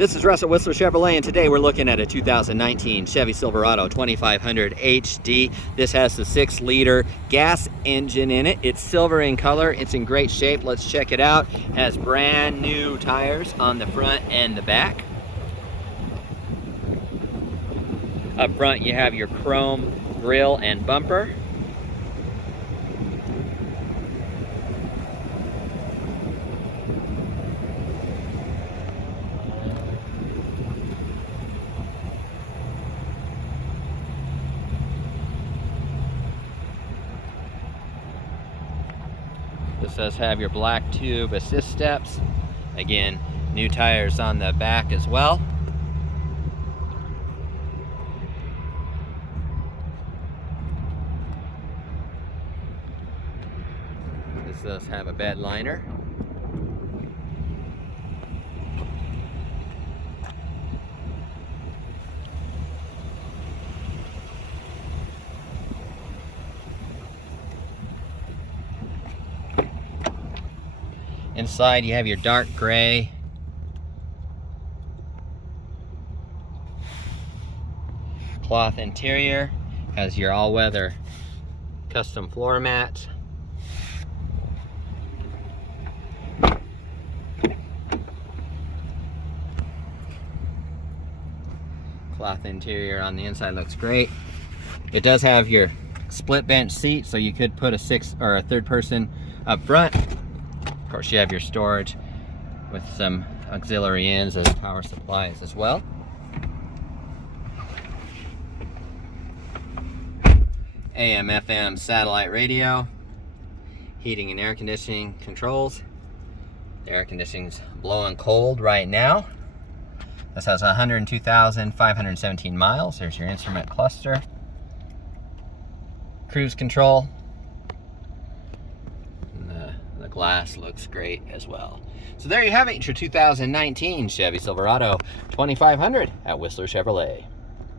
This is Russ at Whisler Chevrolet, and today we're looking at a 2019 Chevy Silverado 2500 HD. This has the 6-liter gas engine in it. It's silver in color. It's in great shape. Let's check it out. It has brand new tires on the front and the back. Up front you have your chrome grille and bumper. This does have your black tube assist steps. Again, new tires on the back as well. This does have a bed liner. Inside you have your dark gray cloth interior, has your all-weather custom floor mats. Cloth interior on the inside looks great. It does have your split bench seat, so you could put a third person up front. Of course, you have your storage with some auxiliary ends as power supplies as well. AM, FM satellite radio, heating and air conditioning controls. The air conditioning's blowing cold right now. This has 102,517 miles. There's your instrument cluster. Cruise control. The glass looks great as well. So there you have it, your 2019 Chevy Silverado 2500 at Whisler Chevrolet.